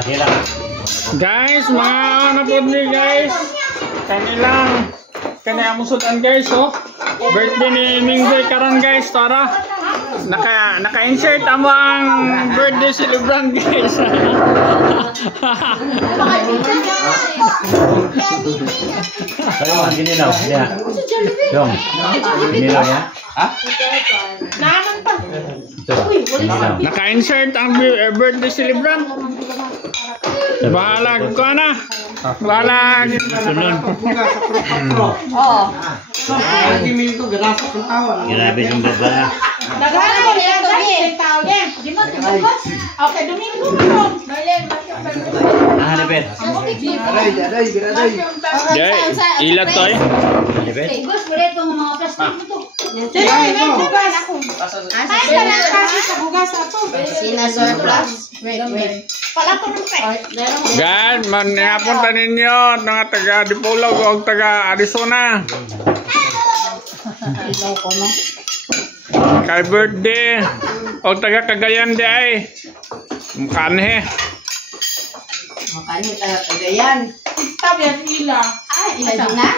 Sila. Guys, mga ano po ni guys. Kanilang musudan guys, oh. Birthday ni Minggoy karon guys, tara. Naka-insert amang birthday celebrant guys. Kayo ang ginilaw. Ya. Dong. Ginilaw ya? Ha? Naman pa. Naka-insert ang birthday celebrant. Bahala ko na. Bahala. Oo. Grabe yung baba. Nagana mo nila tawag. Okay, Domingo. Hanipet. Ilat to eh. Hanipet. Gus, boleh itong mga plastic mo to. Ay, ka na kasi sa bugas ato. Sina surplus. Wait. Pala to ng pet. Guys, napunta ninyo mga taga Dipolog o taga Arizona. Kay birthday o taga Cagayan di ay. Mukhanhe. Makanya tayo Cagayan. Stop yan ila. Ay, ila na.